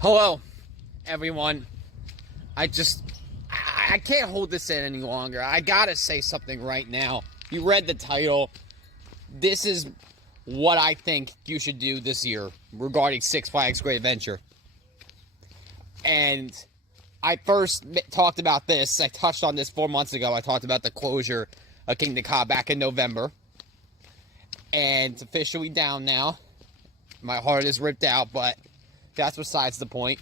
Hello, everyone. I can't hold this in any longer. I gotta say something right now. You read the title. This is what I think you should do this year regarding Six Flags Great Adventure. And I first talked about this. I touched on this 4 months ago. I talked about the closure of Kingda Ka back in November. And it's officially down now. My heart is ripped out, but that's besides the point.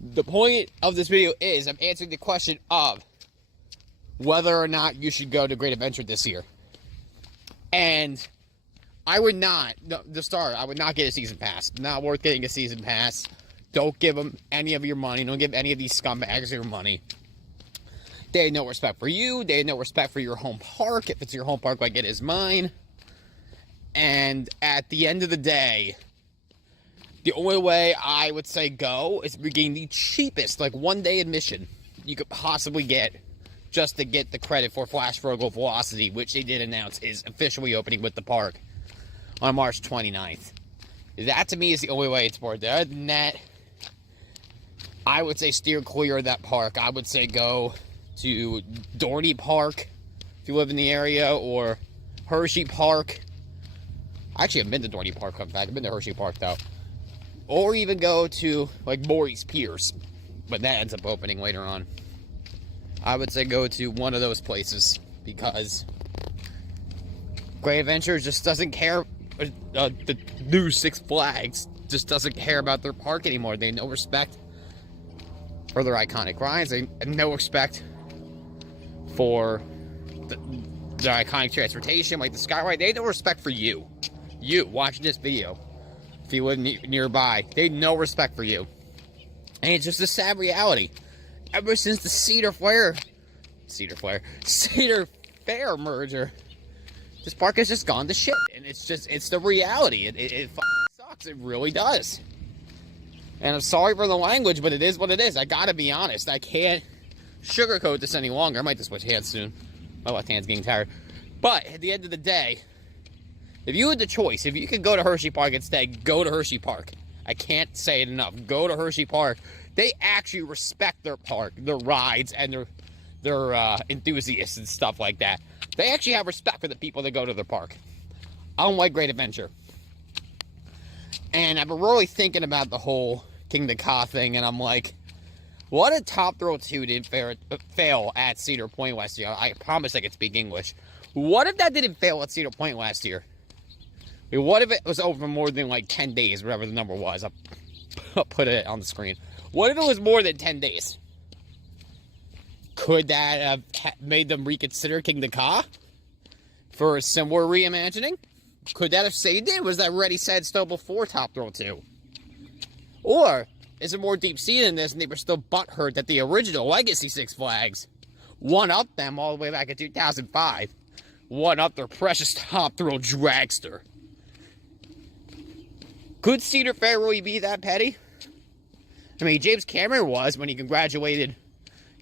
The point of this video is I'm answering the question of whether or not you should go to Great Adventure this year. And I would not, I would not get a season pass. Not worth getting a season pass. Don't give them any of your money. Don't give any of these scumbags your money. They had no respect for you. They had no respect for your home park. If it's your home park like it is mine. And at the end of the day, the only way I would say go is to gain the cheapest, like, one-day admission you could possibly get just to get the credit for Flash Virgo Velocity, which they did announce is officially opening with the park on March 29th. That, to me, is the only way it's worth it. Other than that, I would say steer clear of that park. I would say go to Dorney Park, if you live in the area, or Hershey Park. I actually haven't been to Dorney Park, in fact. I've been to Hershey Park, though. Or even go to, like, Maurice Pierce. But that ends up opening later on. I would say go to one of those places. Because Great Adventure just doesn't care. The new Six Flags just doesn't care about their park anymore. They have no respect for their iconic rides. They have no respect for their iconic transportation, like the Skyride. They have no respect for you. You watching this video, if you live nearby, they have no respect for you. And it's just a sad reality. Ever since the Cedar Fair merger, this park has just gone to shit. And it's the reality. It sucks. It really does. And I'm sorry for the language, but it is what it is. I gotta be honest. I can't sugarcoat this any longer. I might just switch hands soon. My left hand's getting tired. But at the end of the day, if you had the choice, if you could go to Hershey Park instead, go to Hershey Park. I can't say it enough. Go to Hershey Park. They actually respect their park, their rides, and their enthusiasts and stuff like that. They actually have respect for the people that go to their park. Unlike Great Adventure. And I've been really thinking about the whole Kingda Ka thing, and I'm like, what if Top Thrill 2 didn't fail at Cedar Point last year? I promise I can speak English. What if that didn't fail at Cedar Point last year? I mean, what if it was over more than like 10 days, whatever the number was? I'll put it on the screen. What if it was more than 10 days? Could that have made them reconsider Kingda Ka for a similar reimagining? Could that have saved it? Was that already said still before Top Thrill 2? Or is it more deep-seated in this and they were still butthurt that the original Legacy Six Flags one-upped them all the way back in 2005? One-upped their precious Top Thrill dragster. Could Cedar Fair really be that petty? I mean, James Cameron was when he congratulated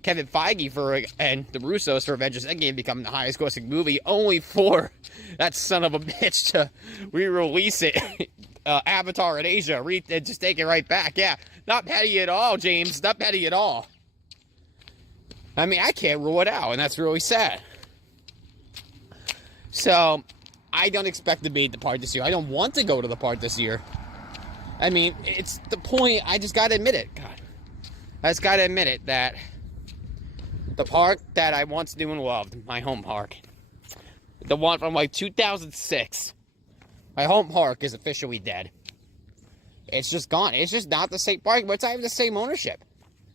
Kevin Feige and the Russos for Avengers Endgame becoming the highest grossing movie, only for that son of a bitch to re-release it. Avatar in Asia, and just take it right back. Yeah, not petty at all, James. Not petty at all. I mean, I can't rule it out, and that's really sad. So, I don't expect to be at the park this year. I don't want to go to the park this year. I mean, it's the point. I just gotta admit it. God. I just gotta admit it that the park that I once knew and loved, my home park, the one from like 2006, my home park is officially dead. It's just gone. It's just not the same park, but it's not even the same ownership.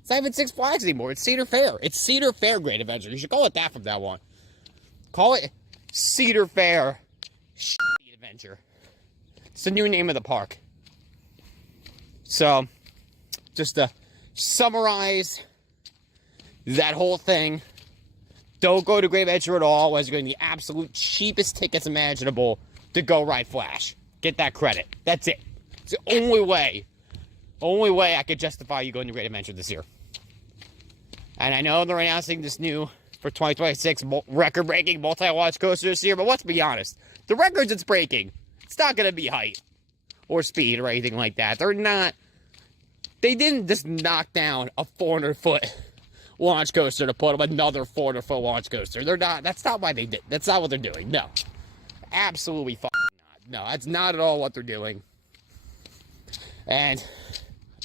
It's not even Six Flags anymore. It's Cedar Fair. It's Cedar Fair Great Adventure. You should call it that from now on. Call it Cedar Fair Adventure. It's the new name of the park. So, just to summarize that whole thing, don't go to Great Adventure at all, as you're getting the absolute cheapest tickets imaginable to go ride Flash. Get that credit. That's it. It's the only way I could justify you going to Great Adventure this year. And I know they're announcing this new, for 2026, record-breaking multi-launch coaster this year, but let's be honest. The records it's breaking, it's not going to be hype. or speed or anything like that. They didn't just knock down a 400-foot launch coaster to put up another 400-foot launch coaster. That's not why they did. That's not what they're doing. No. Absolutely fucking not. No, that's not at all what they're doing. And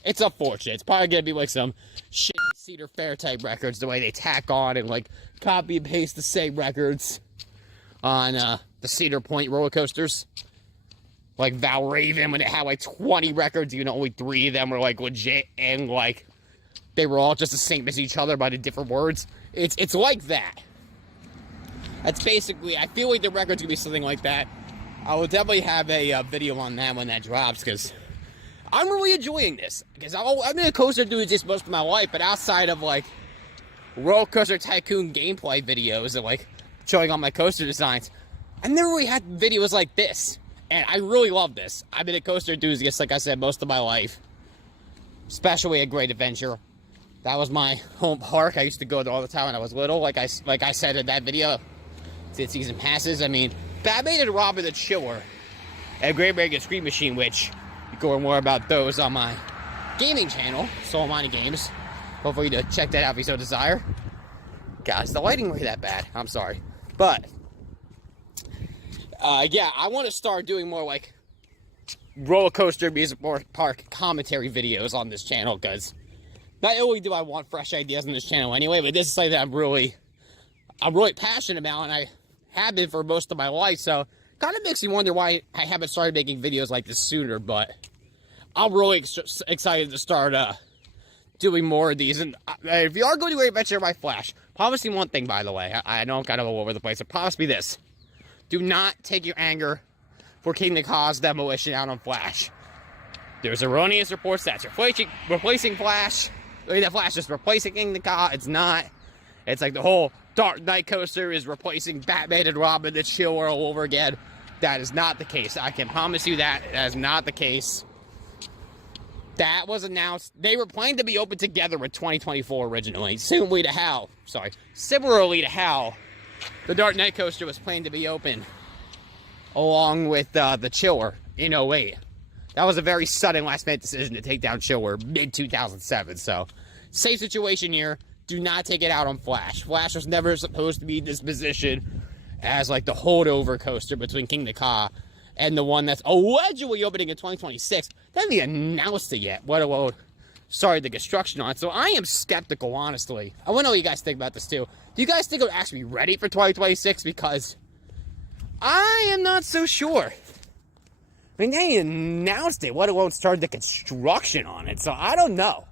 it's unfortunate. It's probably going to be like some shit Cedar Fair type records, the way they tack on and like copy and paste the same records on the Cedar Point roller coasters. Like Valraven, when it had like 20 records, even only 3 of them were like legit, and like they were all just the same as each other by the different words. It's like that. That's basically, I feel like the record's gonna be something like that. I will definitely have a video on that when that drops, because I'm really enjoying this. Because I've been a coaster enthusiast most of my life, but outside of like Roller Coaster Tycoon gameplay videos and like showing all my coaster designs, I never really had videos like this. And I really love this. I've been a coaster enthusiast, like I said, most of my life. Especially at Great Adventure. That was my home park. I used to go there all the time when I was little. Like I said in that video, did season passes. I mean, Batman and Robin the Chiller at Great American Screen Machine, which you can learn more about those on my gaming channel, Solimani Games. Hopefully you check that out if you so desire. God, is the lighting really that bad? I'm sorry. But yeah, I want to start doing more like roller coaster music park commentary videos on this channel, because not only do I want fresh ideas on this channel anyway, but this is something that I'm really passionate about, and I have been for most of my life. So kind of makes me wonder why I haven't started making videos like this sooner. But I'm really excited to start doing more of these. And if you are going to Great Adventure by Flash, promise me one thing, by the way. I know I'm kind of all over the place, but promise me this. Do not take your anger for King Ka's demolition out on Flash. There's erroneous reports that's replacing Flash. That Flash is replacing King Ka. It's not. It's like the whole Dark Knight coaster is replacing Batman and Robin the Chiller all over again. That is not the case. I can promise you that. That is not the case. That was announced. They were planning to be open together in 2024 originally. Similarly to how the Dark Knight coaster was planned to be open along with the Chiller in 08. That was a very sudden last-minute decision to take down Chiller mid-2007. So, same situation here. Do not take it out on Flash. Flash was never supposed to be in this position as like the holdover coaster between King Ka and the one that's allegedly opening in 2026. They haven't even announced it yet, let alone started the construction on it. So I am skeptical, honestly. I want to know what you guys think about this too. Do you guys think it'll actually be ready for 2026? Because I am not so sure. I mean, they announced it, let alone started the construction on it. So I don't know.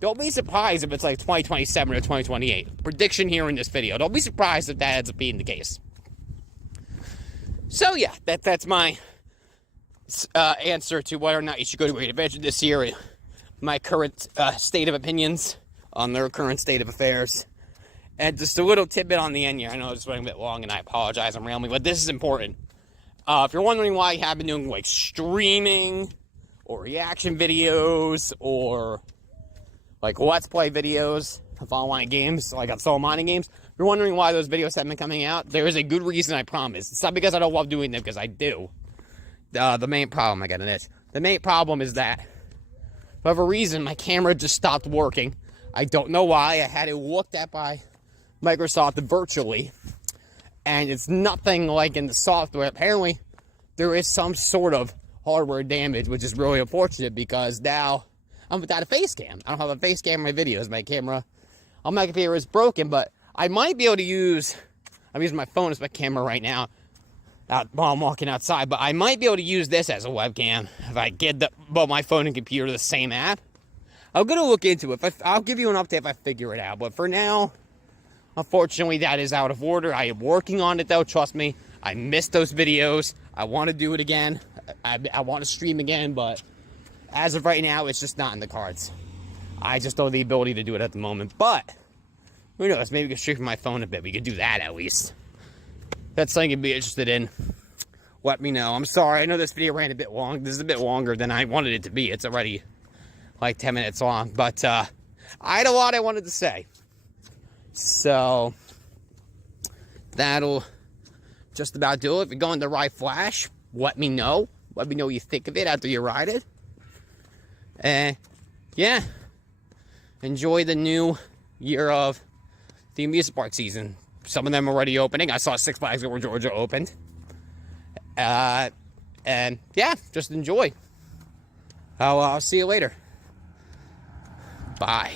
Don't be surprised if it's like 2027 or 2028. Prediction here in this video. Don't be surprised if that ends up being the case. So yeah, that's my answer to whether or not you should go to Great Adventure this year. My current state of opinions on their current state of affairs. And just a little tidbit on the end here. I know it's running a bit long and I apologize, I'm rambling, but this is important. If you're wondering why I have been doing like streaming or reaction videos or like Let's Play videos of online games, like on Solimani Games, if you're wondering why those videos haven't been coming out, there is a good reason, I promise. It's not because I don't love doing them, because I do. The main problem, I got in this. The main problem is that, for whatever reason, my camera just stopped working. I don't know why. I had it looked at by Microsoft virtually, and it's nothing like in the software. Apparently, there is some sort of hardware damage, which is really unfortunate because now I'm without a face cam. I don't have a face cam in my videos. My camera on my computer is broken, but I might be able to use, I'm using my phone as my camera right now while I'm walking outside, but I might be able to use this as a webcam if I get both my phone and computer the same app. I'm going to look into it. I'll give you an update if I figure it out, but for now, unfortunately, that is out of order. I am working on it, though. Trust me. I missed those videos. I want to do it again. I want to stream again, but as of right now, it's just not in the cards. I just don't have the ability to do it at the moment. But who knows? Maybe we can stream from my phone a bit. We could do that at least. That's something you'd be interested in. Let me know. I'm sorry. I know this video ran a bit long. This is a bit longer than I wanted it to be. It's already like 10 minutes long. But I had a lot I wanted to say. So that'll just about do it. If you're going to ride Flash, let me know. Let me know what you think of it after you ride it. And yeah, enjoy the new year of the amusement park season. Some of them are already opening. I saw Six Flags Over Georgia opened. And yeah, just enjoy. I'll see you later. Bye.